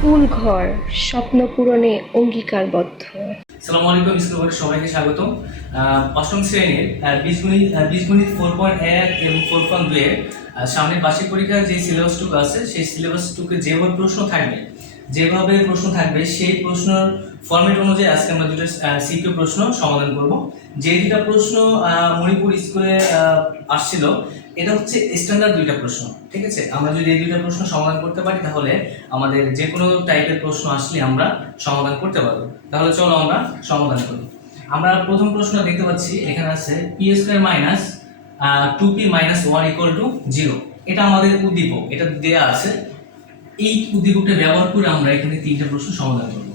School ঘর স্বপ্ন পূরণে অঙ্গীকারবদ্ধ। আসসালামু আলাইকুম, স্কুল ঘরে সবাইকে স্বাগতম। অষ্টম শ্রেণীর বীজগণিত 4.1 এবং 4.2 এর সামনের বার্ষিক পরীক্ষার যে সিলেবাসটুকু আছে সেই সিলেবাসটুকু যেভাবে প্রশ্ন থাকবে সেই প্রশ্নের ফরম্যাট অনুযায়ী আজকে আমরা দুটো সিকিউ প্রশ্ন সমাধান করব। যে দুটা প্রশ্ন মণিপুর স্কুলে আসছিল, এটা হচ্ছে স্ট্যান্ডার্ড দুইটা প্রশ্ন। ঠিক আছে, আমরা যদি এই দুইটা প্রশ্ন সমাধান করতে পারি তাহলে আমাদের যে কোনো টাইপের প্রশ্ন আসলে আমরা সমাধান করতে পারবো। তাহলে চলো আমরা সমাধান করি। আমরা প্রথম প্রশ্ন দেখতে পাচ্ছি, এখানে আছে P square minus 2p minus 1 equal two 0। এটা আমাদের উদ্দীপক, এটা দেয়া আছে। এই উদ্দীপকটা ব্যবহার করে আমরা এখানে তিনটা প্রশ্ন সমাধান করব।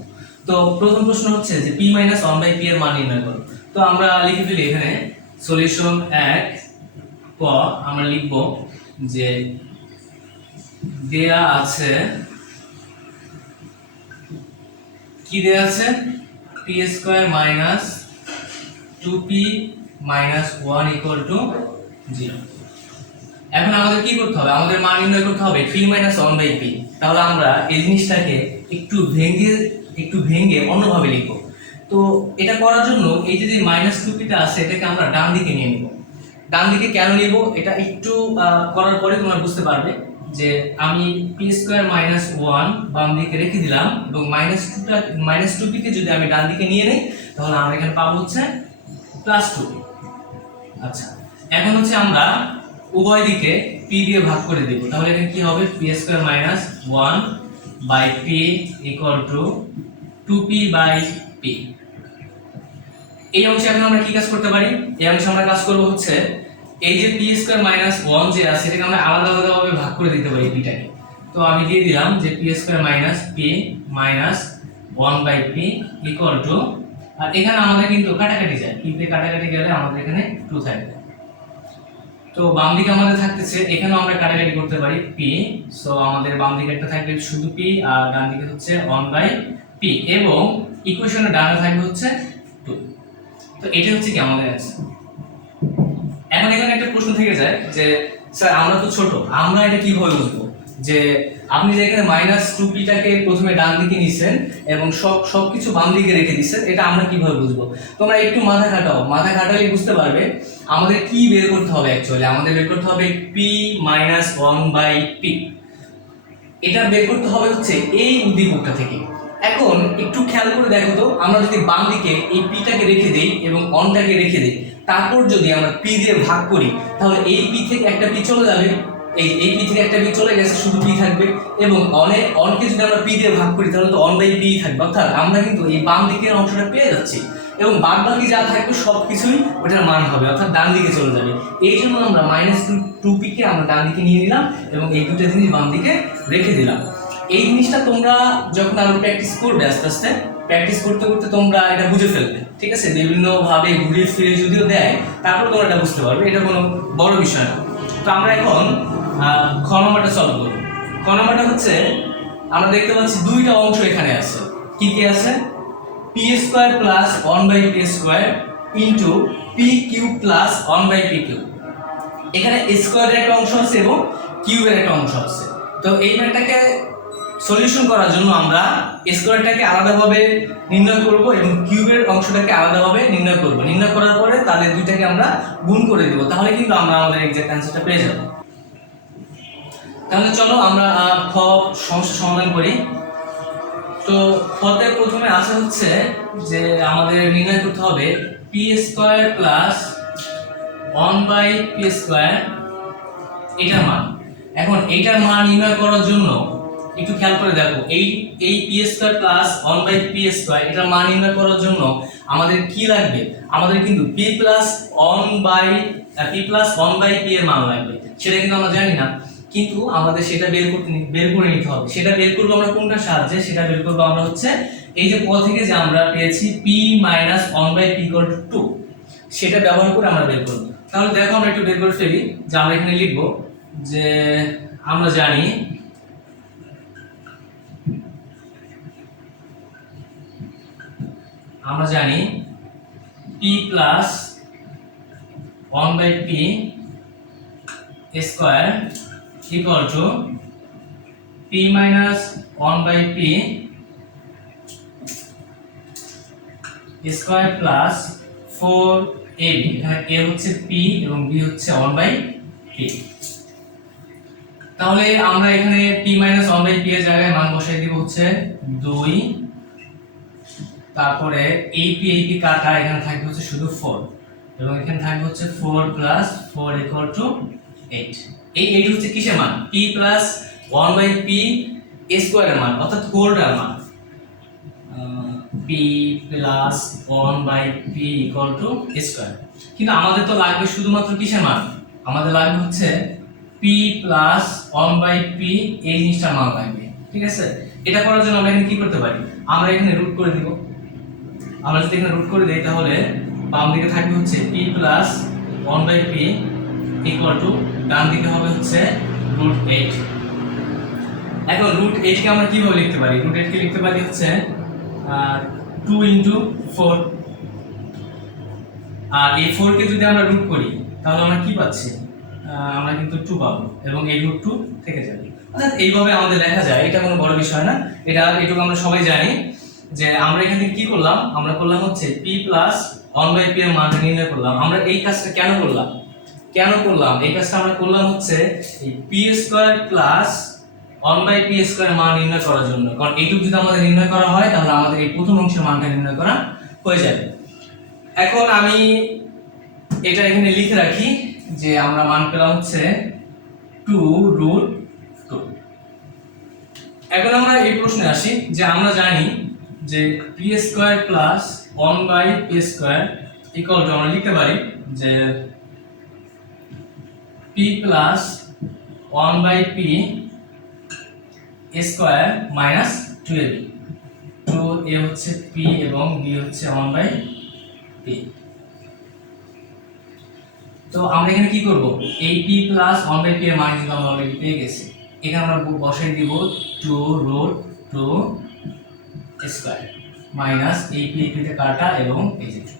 তো প্রথম প্রশ্ন হচ্ছে যে p মাইনাস 1/p এর মান নির্ণয় করো। তো আমরা লিখে ফেলি এখানে সলিউশন 1 ক আমরা লিখব যে দেয়া আছে, কি দেয়া আছে, p square minus 2p minus 1 equal two 0। এখন আমাদের কি করতে হবে, আমাদের মান নির্ণয় করতে হবে p মাইনাস 1/p। তাহলে আমরা এই জিনিসটাকে একটু ভেঙে অন্যভাবে লিখব। তো এটা করার জন্য এই যে মাইনাস 2p টা আছে এটাকে আমরা ডান দিকে নিয়ে নিব। ডান দিকে কেন নিব এটা একটু করার পরে তোমরা বুঝতে পারবে যে আমি p স্কয়ার মাইনাস 1 বাম দিকে রেখে দিলাম এবং মাইনাস 2p কে যদি আমি ডান দিকে নিয়ে নেই তাহলে আমরা এখানে পাবো হচ্ছে প্লাস 2p। আচ্ছা, এখন হচ্ছে আমরা উভয় দিকে p দিয়ে ভাগ করে দেব। তাহলে এখানে কি হবে, p square minus 1 by p equal to 2p by p। এই অংশে এখন আমরা কি কাজ করতে পারি, এই অংশে আমরা কাজ করব হচ্ছে এই যে p স্কয়ার মাইনাস 1 যে আছে এটাকে আমরা আলাদা ভাবে ভাগ করে দিতে পারি p টাকে। তো আমি দিয়ে দিলাম যে p square minus p minus 1 by p equal to, আর এখানে আমাদের কিন্তু কাটাকাটি যায়, p তে কাটাকাটি গেলে আমাদের এখানে 2 থাকবে। তো বাম দিকে আমাদের থাকতেছে, এখানেও আমরা কাটাকাটি করতে পারি p, সো আমাদের বাম দিকে একটা থাকবে শুধু p আর ডান দিকে হচ্ছে 1 বাই p এবং ইকুয়েশনের ডানে থাকবে হচ্ছে 2। তো এটা হচ্ছে কি আমাদের অ্যান্সার। এখন এখানে একটা প্রশ্ন থেকে যায় যে স্যার আমরা তো ছোট, আমরা এটা কিভাবে বুঝবো যে আপনি যে এখানে মাইনাস 2p টাকে প্রথমে ডান দিকে নিছেন এবং সবকিছু বাম দিকে রেখে দিচ্ছেন, এটা আমরা কিভাবে বুঝবো। তোমরা একটু মাথা খাটালে বুঝতে পারবে আমাদের কি বের করতে হবে। অ্যাকচুয়ালি আমাদের বের করতে হবে p মাইনাস 1 বাই p। এটা বের করতে হবে হচ্ছে এই উদ্দীপকটা থেকে। এখন একটু খেয়াল করে দেখো তো, আমরা যদি বাম দিকে এই p টাকে রেখে দেই এবং 1 টাকে রেখে দেই, তারপর যদি আমরা p দিয়ে ভাগ করি তাহলে এই p থেকে একটা p চলে যাবে, এই p থেকে একটা p চলে গেছে, শুধু p থাকবে। এবং অনকে যদি আমরা p দিয়ে ভাগ করি তাহলে তো 1 বাই p থাকবে, অর্থাৎ আমরা কিন্তু এই বাম দিকের অংশটা পেয়ে যাচ্ছি এবং বাদ বাকি যা থাকবে সবকিছুই ওটার মান হবে, অর্থাৎ ডান দিকে চলে যাবে। এই জন্য আমরা মাইনাস 2p কে আমরা ডান দিকে নিয়ে নিলাম এবং এই দুটো জিনিস বাম দিকে রেখে দিলাম। এই জিনিসটা তোমরা যখন আরো প্র্যাকটিস করবে, আস্তে আস্তে প্র্যাকটিস করতে করতে তোমরা এটা বুঝে ফেলবে। ঠিক আছে, বিভিন্ন ভাবে ঘুরিয়ে ফিরে যদিও দেয় তারপর তোমরা এটা বুঝতে পারবে, এটা কোনো বড় বিষয় না। তো আমরা এখন খ নম্বরটা সলভ করব। খ নম্বরটা হচ্ছে আমরা দেখতে পাচ্ছি দুইটা অংশ এখানে আছে। কি কি আছে, p square plus 1 by p square into p cube plus 1 by p cube. এখানে স্কয়ারের একটা অংশ আছে এবং কিউবের একটা অংশ আছে। তো এই ম্যাথটাকে সলিউশন করার জন্য আমরা স্কয়ারটাকে আলাদাভাবে নির্ণয় করব এবং কিউবের অংশটাকে আলাদাভাবে নির্ণয় করব। নির্ণয় করার পরে তাদের দুইটাকে আমরা গুণ করে দেব, তাহলে কিন্তু আমরা আমাদের এক্সাক্ট অ্যানসারটা পেয়ে যাব। তাহলে চলো আমরা খ সমস্যা সমাধান করি। তো খতে প্রথমে আসা হচ্ছে যে আমাদের নির্ণয় করতে হবে p square plus 1 by p square এটার মান। এখন এইটার মান নির্ণয় করার জন্য একটু খেয়াল করে দেখো, এই p square plus 1 by p square এটার মান নির্ণয় করার জন্য আমাদের কি লাগবে, আমাদের কিন্তু p প্লাস 1 বাই p এর মান লাগবে। সেটা কিন্তু আমরা জানি না, কিন্তু আমাদের সেটা বের করে নিতে হবে। সেটা বের করব আমরা কোনটার সাহায্যে, সেটা বের করব আমরা হচ্ছে এই যে ক থেকে যে আমরা পেয়েছি p minus 1 by p equal to 2, সেটা ব্যবহার করে আমরা বের করব। তাহলে দেখো আমরা একটু বের করে ফেলি যে আমরা এখানে লিখব যে আমরা জানি p plus 1 by p square equal to p p minus one by p square plus 4ab, এখানে a হচ্ছে p এবং b হচ্ছে 1/p। তাহলে আমরা এখানে p 1/p এর জায়গায় মান বসাই দিব হচ্ছে 2, তারপরে এই p কাটা, এখানে থাকবে হচ্ছে শুধু 4 এবং এখানে থাকবে হচ্ছে 4 + 4 = 8। এই 8 হচ্ছে কিসের মান? p + 1/p স্কয়ারের মান, অর্থাৎ হোলটার মান। p + 1/p = square. কিন্তু আমাদের তো লাগবে শুধুমাত্র কিসের মান? আমাদের লাগবে হচ্ছে p + 1/p এই জিনিসটার মান লাগবে, ঠিক আছে? এটা করার জন্য আমরা এখানে কি করতে পারি? আমরা এখানে রুট করে দিব। আমরা যদি এখানে রুট করে দেই তাহলে বাম দিকে থাকবে হচ্ছে p + 1/p = ডান দিকে হবে হচ্ছে √8। এখন √8 কে আমরা কিভাবে লিখতে পারি? √8 কে লিখতে পারি হচ্ছে 2 × 4। আর এই 4 কে যদি আমরা রুট করি তাহলে আমরা কি পাচ্ছি? আমরা কিন্তু 2 পাবো এবং এই √2 থেকে যাবে। অর্থাৎ এইভাবে আমাদের লেখা যায়, এটা কোনো বড় বিষয় না। এটুকু আমরা সবাই জানি যে আমরা এখান থেকে কি করলাম? আমরা করলাম হচ্ছে p + 1/p এর মান নির্ণয় করলাম। আমরা এই কাজটা কেন করলাম? এই কাজটা আমরা করলাম হচ্ছে এই p² + 1/p² মান নির্ণয় করার জন্য। কারণ এইটুকু যদি আমাদের নির্ণয় করা হয় তাহলে আমাদের এই প্রথম অংশের মানটা নির্ণয় করা হয়ে যাবে। এখন আমি এটা এখানে লিখে রাখি যে আমরা মান পেলাম হচ্ছে 2√2। এখন আমরা এই প্রশ্নে আসি যে আমরা জানি যে p² + 1/p² = আমরা লিখতে পারি যে p + 1/p² - 2ab। 2a হচ্ছে p এবং b হচ্ছে 1/p। তো আমরা এখানে কি করব? এই p + 1/p এর মান কিন্তু আমরা অলরেডি পেয়ে গেছি। এখানে আমরা বসাই দিব 2√2² মাইনাস এই p তে কাটা এবং এই যে 2।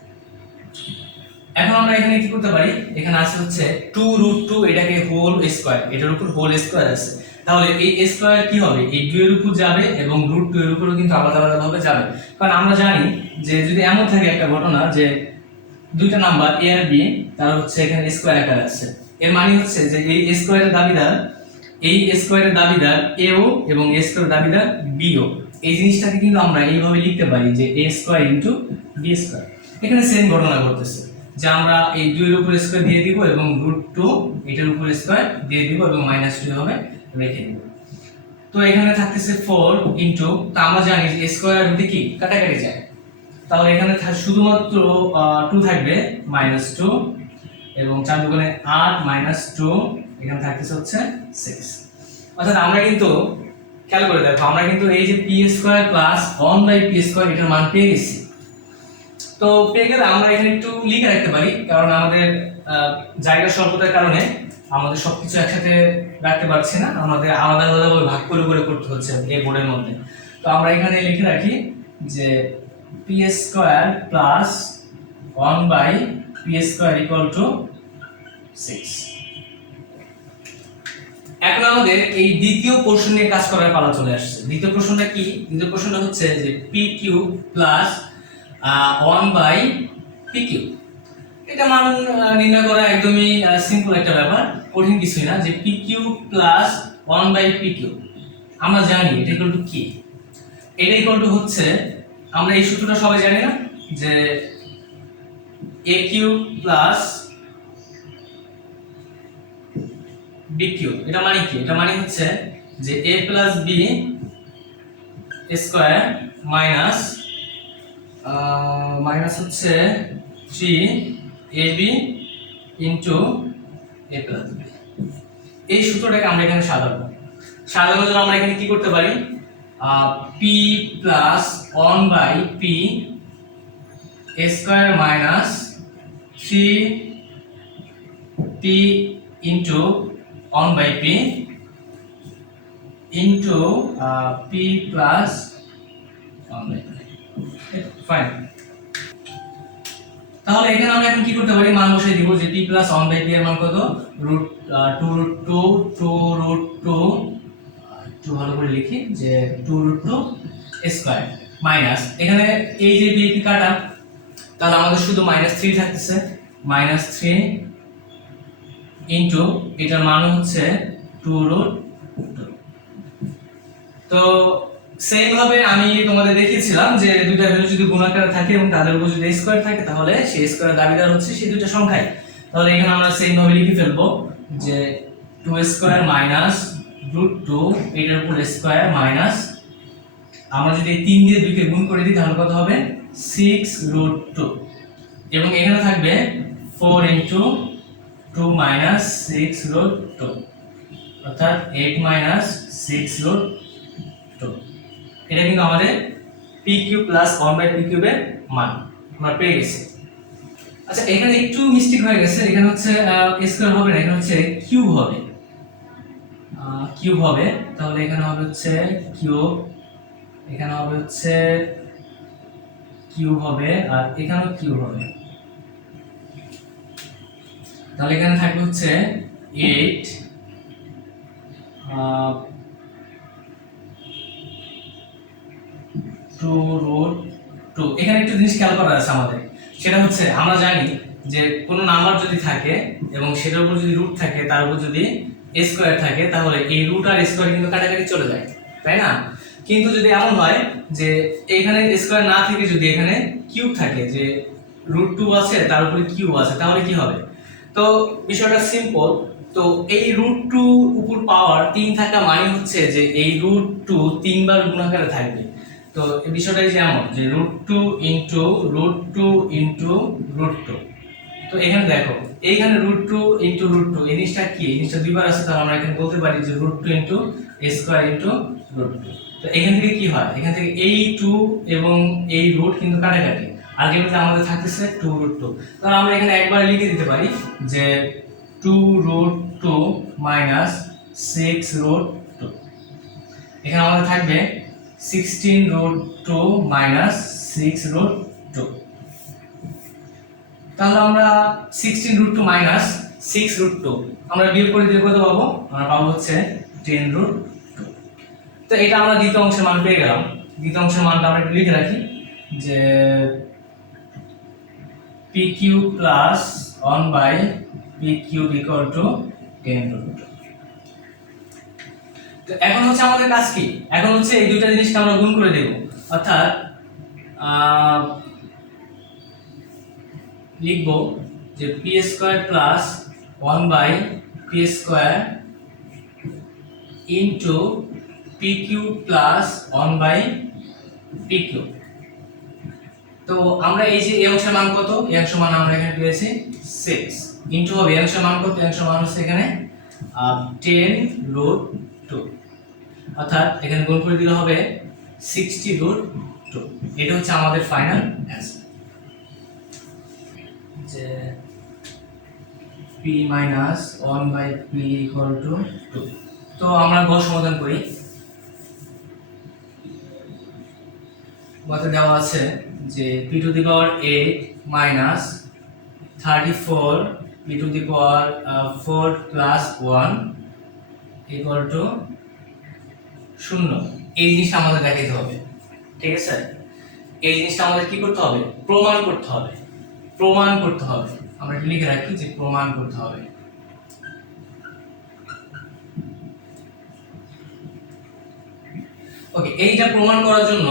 এখন আমরা এখানে কি করতে পারি? এখানে আছে হচ্ছে 2√2, এটাকে হোল স্কয়ার, এটার উপর হোল স্কয়ার আছে। তাহলে এই স্কয়ার কি হবে? এই 2 এর উপর যাবে এবং √2 এর উপরও কিন্তু আলাদা আলাদা ভাবে যাবে। কারণ আমরা জানি যে যদি এমন থাকে একটা ঘটনা যে দুইটা নাম্বার a আর b, তার হচ্ছে এখানে স্কয়ার আকারে আছে, এর মানে হচ্ছে যে এই স্কয়ারের দাবিদার a ও এবং a স্কয়ারের দাবিদার b ও। এই জিনিসটাকে কিন্তু আমরা এইভাবে লিখতে পারি যে a² * b²। এখানে সেম ঘটনা ঘটতেছে যে আমরা এই 2 এর উপর স্কয়ার দিয়ে দিব এবং √2 এটার উপর স্কয়ার দিয়ে দিব এবং -2 হবে রেখে দিব। তো এখানে থাকতেছে 4 ইনটু, তো আমরা জানি যে স্কয়ার মধ্যে কি কাটাকাটি যায়, তাহলে এখানে শুধুমাত্র 2 থাকবে -2 এবং 4 দুগুণে 8 -2, এখানে থাকতেছে হচ্ছে 6। অর্থাৎ আমরা কিন্তু খেয়াল করে দেখো, আমরা কিন্তু এই যে p² + 1/p² এটার মান পেয়ে গেছি। তো পেয়ে গেলে আমরা এখানে একটু লিখে রাখতে পারি, কারণ আমাদের জায়গা স্বল্পতার কারণে আমাদের সবকিছু একসাথে রাখতে পারছি না, আমাদের আলাদা আলাদা ভাবে ভাগ করে করে করতে হচ্ছে এই বোর্ডের মধ্যে। তো আমরা এখানে লিখে রাখি যে p² + 1/p² = 6। এখন আমাদের এই দ্বিতীয় প্রশ্ন নিয়ে কাজ করার পালা চলে আসছে। দ্বিতীয় প্রশ্নটা কি? দ্বিতীয় প্রশ্নটা হচ্ছে যে p³ + 1/pq। এটা মান নির্ণয় করা একদমই সিম্পল একটা ব্যাপার, কঠিন কিছুই না। যে pq + 1/pq আমরা জানি এটা ইকুয়াল টু কি? এটা ইকুয়াল টু হচ্ছে, আমরা এই সূত্রটা সবাই জানি না যে aq + bq। এটা মানে কি? এটা মানে হচ্ছে যে a + b² মাইনাস হচ্ছে 3ab * a + b। এই সূত্রটাকে আমরা এখানে সাজাবো। সাজানোর জন্য আমরা এখানে কি করতে পারি? p + 1/p² minus 3p * 1/p into p plus 1/p। Fine. তাহলে এখানে আমরা এখন কি করতে পারি? মান বসাই দিব যে p plus 1/p এর মান কত? √2 2 √2 একটু ভালো করে লিখি যে 2√2 স্কয়ার মাইনাস এখানে এই যে বিপি কাটা, তাহলে আমাদের শুধু -3 থাকতেছে, -3 ইনটু এটার মান হচ্ছে 2√2। তো সেম ভাবে আমি তোমাদের দেখিয়েছিলাম যে দুইটা ভ্যালু যদি গুণাকারে থাকে এবং তাদের উপর যদি স্কয়ার থাকে তাহলে সেই স্কয়ারের দাবিদার হচ্ছে সেই দুইটা সংখ্যাই। তাহলে এখানে আমরা সেম ভাবে লিখে ফেলবো যে 2 স্কয়ার মাইনাস √2 এটার উপর স্কয়ার মাইনাস, আমরা যদি 3 দিয়ে 2 কে গুণ করে দিই তাহলে কত হবে 6√2, এবং এখানে থাকবে 4 ইনটু 2 মাইনাস 6√2 অর্থাৎ 8 মাইনাস 6√2। এটা কিন্তু আমাদের pq প্লাস 1/p³ এর মান আমরা পেয়ে গেছি। আচ্ছা এখানে একটু মিস্টেক হয়ে গেছে, এখানে হচ্ছে স্কয়ার হবে না, এখানে হচ্ছে কিউব হবে, কিউব হবে। তাহলে এখানে হবে হচ্ছে কিউব, এখানে হবে হচ্ছে কিউব হবে, আর এখানেও কিউব হবে। তাহলে এখানে থাকবে হচ্ছে 8 2√2। এখানে একটু জিনিস খেয়াল করা আছে আমাদের, সেটা হচ্ছে আমরা জানি যে কোনো নাম্বার যদি থাকে এবং সেটার উপর যদি রুট থাকে, তার উপর যদি স্কয়ার থাকে, তাহলে এই রুট আর স্কয়ার কিন্তু কাটাকাটি চলে যায়, তাই না? কিন্তু যদি এমন হয় যে এখানে স্কয়ার না থেকে যদি এখানে কিউব থাকে, যে √2 আছে তার উপরে কিউব আছে, তাহলে কি হবে? তো বিষয়টা সিম্পল। তো এই √2 উপর পাওয়ার 3 থাকা মানে হচ্ছে যে এই √2 তিনবার গুণাকারে থাকবে। তো এই বিষয়টা যেমন যে √2 ইনটু √2 ইনটু √2। তো এখানে দেখো এইখানে √2 ইনটু √2 এই জিনিসটা কি, এই জিনিসটা দুইবার আছে, তাহলে আমরা এখানে বলতে পারি যে √2 ইনটু স্কয়ার ইনটু √2। তো এখান থেকে কি হয়, এখান থেকে এই 2 এবং এই রুট কিন্তু কাটাকাটি, আলটিমেটলি আমাদের থাকতেছে 2√2। তাহলে আমরা এখানে একবার লিখে দিতে পারি যে 2√2 মাইনাস 6√2। এখানে আমাদের থাকবে 16√2 মাইনাস 6√2। তাহলে আমরা 16√2 মাইনাস 6√2 আমরা বিয়োগ করে দিলে কত পাবো? আমরা পাবো হচ্ছে 10√2। তো এটা আমরা দ্বিতীয় অংশের মান পেয়ে গেলাম। দ্বিতীয় অংশের মানটা আমরা একটু লিখে রাখি যে pq plus 1/p³ equal to 10√2। তো এখন হচ্ছে আমাদের কাজ কি, এখন হচ্ছে এই দুইটা জিনিসকে আমরা গুণ করে দেব, অর্থাৎ লিখব যে p² plus 1/p² into pq plus 1/pq। তো আমরা এই যে এই অংশের মান কত, এই অংশের মান আমরা এখানে পেয়েছি 6 ইনটু হবে এই অংশের মান কত, এই অংশের মান হচ্ছে এখানে 10√2, অর্থাৎ এখানে গুণ করে দিলে হবে 60√2। এটা হচ্ছে আমাদের ফাইনাল অ্যান্সার, যে p minus 1/p equal to 2। তো আমরা গ সমাধান করি। গতে দেওয়া আছে যে p to the power 8 minus 34 p to the power 4 plus 1 equal two 0। এই জিনিসটা আমাদের দেখাইতে হবে, ঠিক আছে? এই জিনিসটা আমাদের কি করতে হবে? প্রমাণ করতে হবে, প্রমাণ করতে হবে। আমরা লিখে রাখি যে প্রমাণ করতে হবে। ওকে, এইটা প্রমাণ করার জন্য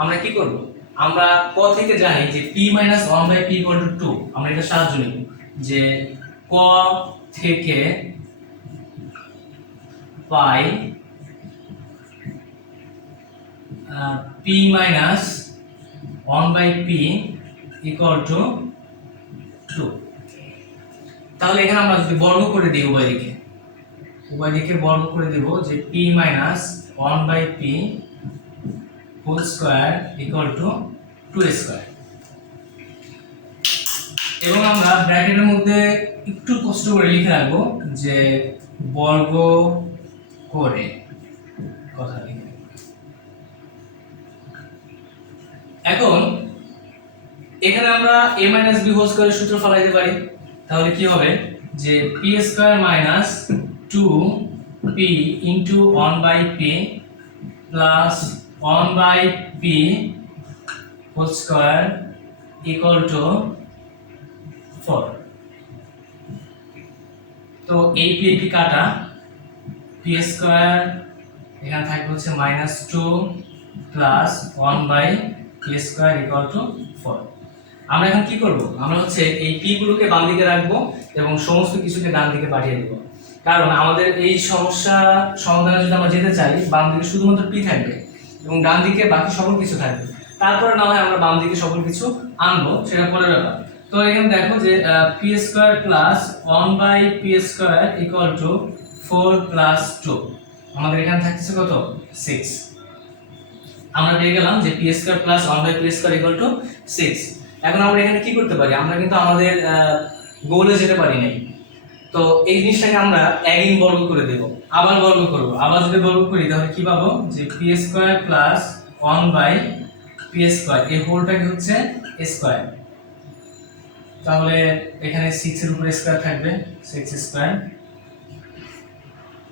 আমরা কি করব? আমরা ক থেকে জানি যে p 1/p = 2। আমরা এটা সাহায্য নিব যে ক থেকে পাই p 1/p = 2। তাহলে এখানে আমরা যদি বর্গ করে দিই উভয় দিকে বর্গ করে দেব যে p 1/p whole square equal to 2 square. এবং আমরা ব্র্যাকেটের মধ্যে একটু কষ্ট করে লিখে রাখবো যে বর্গ করে কথা লিখে। এখন এখানে আমরা a - b হোল স্কয়ারের সূত্র ফলাইতে পারি। তাহলে কি হবে যে p² - 2 p into 1 by p plus 1 by p whole square equal to 4। তো এই p কাটা p স্কয়ার এখানে থাকবে হচ্ছে -2 plus 1 by p square equal to 4। আমরা এখন কি করব, আমরা হচ্ছে এই p গুলোকে বাম দিকে রাখবো এবং সমস্ত কিছুকে ডান দিকে পাঠিয়ে দেব। কারণ আমাদের এই সমস্যা সমাধানে যদি আমরা যেতে চাই, বাম দিকে শুধুমাত্র p থাকবে এবং ডান দিকে বাকি সকল কিছু থাকবে। তারপরে না হয় আমরা বাম দিকে সকল কিছু আনবো, সেটা পরের ব্যাপার। তো এখানে দেখো যে p square plus 1 by p square equal to 4 plus 2। আমাদের এখানে থাকছে কত, 6। আমরা পেয়ে গেলাম যে p square plus 1 by p square equal to 6। এখন আমরা এখানে কি করতে পারি, আমরা কিন্তু আমাদের গোলে যেতে পারি নাই। তো এই জিনিসটাকে আমরা অ্যাগেইন বর্গ করে দেব, আবার বর্গ করব। আবার যদি বর্গ করি তাহলে কি পাবো, যে p square plus 1 by p square এই হোলটাকে হচ্ছে স্কয়ার। তাহলে এখানে 6 এর উপরে স্কয়ার থাকবে, 6 স্কয়ার।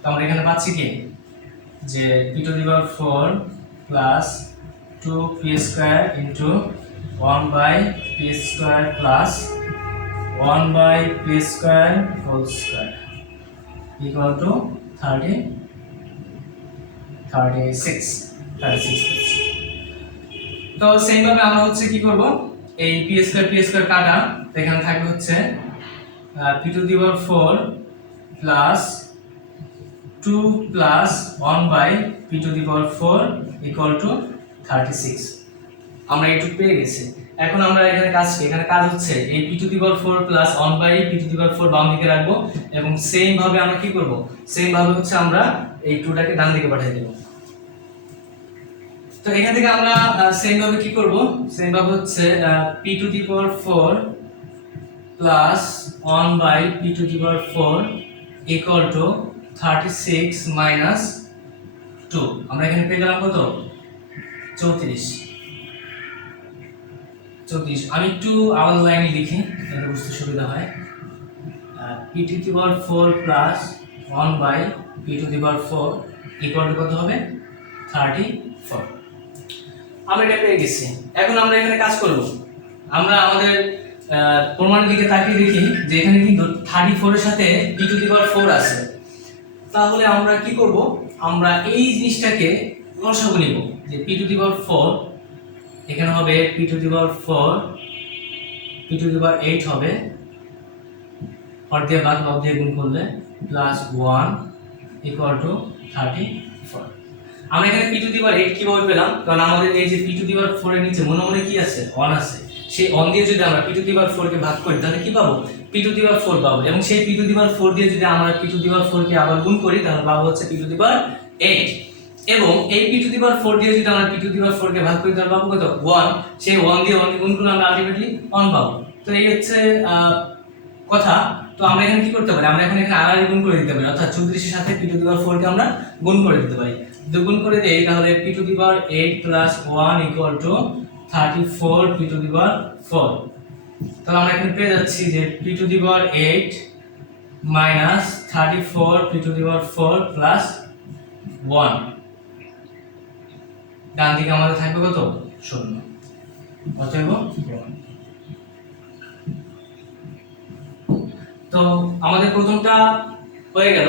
তো আমরা এখানে পাচ্ছি কি, যে p to the power 4 plus 2p square into 1 by p square plus 1 by p square whole square equal to 36। তো সেম ভাবে আমরা হচ্ছে কি করব, এই p স্কয়ার কাটা, তো এখানে থাকবে হচ্ছে p to the power 4 plus 2 plus 1 by p to the power 4 equal to 36। আমরা এইটুকু পেয়ে গেছি। এখন আমরা এখানে কাজ হচ্ছে এই p to the power 4 plus 1 by p to the power 4 বাম দিকে রাখবো এবং সেম ভাবে আমরা কি করব, সেম ভাবে হচ্ছে আমরা এই 2টাকে ডান দিকে পাঠিয়ে দেব। তো এখান থেকে আমরা সেম ভাবে কি করব, সেম ভাবে হচ্ছে p to the power 4 plus 1 by p to the power 4 equal to 36 minus 2। আমরা এখানে পেয়ে গেলাম কত, 34। আমি একটু আলাদা লাইনে লিখি, এটা বুঝতে সুবিধা হয়। p to the power 4 plus 1 by p to the power 4 equal to কত হবে, 34। আমরা এটা পেয়ে গেছি। এখন আমরা এখানে কাজ করব, আমরা আমাদের প্রমাণের দিকে তাকিয়ে দেখি যে এখানে কিন্তু 34 এর সাথে p টু দি পাওয়ার 4 আছে। তাহলে আমরা কি করব, আমরা এই জিনিসটাকে লসাগু নিব, যে p টু দি পাওয়ার 4 এখানে হবে p to the power 4, p to the power 8 হবে, হর দিয়ে ভাগ লব দিয়ে গুণ করলে প্লাস 1 ইকুয়াল টু 34। আমরা এখানে p টু দি পাওয়ার 8 কিভাবে পেলাম, কারণ আমাদের এই যে p টু দি পাওয়ার 4 এর নিচে মনে মনে কি আছে, 1 আছে। সেই 1 দিয়ে যদি আমরা p টু দি পাওয়ার 4 কে ভাগ করি তাহলে কি পাবো, p টু দি পাওয়ার 4 পাবো। এবং সেই p টু দি পাওয়ার 4 দিয়ে যদি আমরা p টু দি পাওয়ার 4 কে আবার গুণ করি তাহলে পাবো হচ্ছে p টু দি পাওয়ার 8। এবং এই p টু দি পাওয়ার 4 দিয়ে যদি আমরা p টু দি পাওয়ার 4 কে ভাগ করি তাহলে পাবো কত, 1। সেই 1 দিয়ে 1 কে গুণ করলে আমরা আলটিমেটলি 1 পাবো। তো এই হচ্ছে কথা। তো আমরা এখানে কি করতে পারি, আমরা এখানে আড়াআড়ি গুণ করে দিতে পারি, অর্থাৎ 34 এর সাথে p টু দি পাওয়ার 4 কে আমরা গুণ করে দিতে পারি। যদি গুণ করে দেই তাহলে p to the power 8 plus 1 equal to 34 p to the power 4। তাহলে আমরা এখানে পেয়ে যাচ্ছি যে p to the power 8 minus 34 p to the power 4 plus 1। ডান দিকে আমাদের থাকবে কত, 0। অতএব তো আমাদের প্রথমটা হয়ে গেল।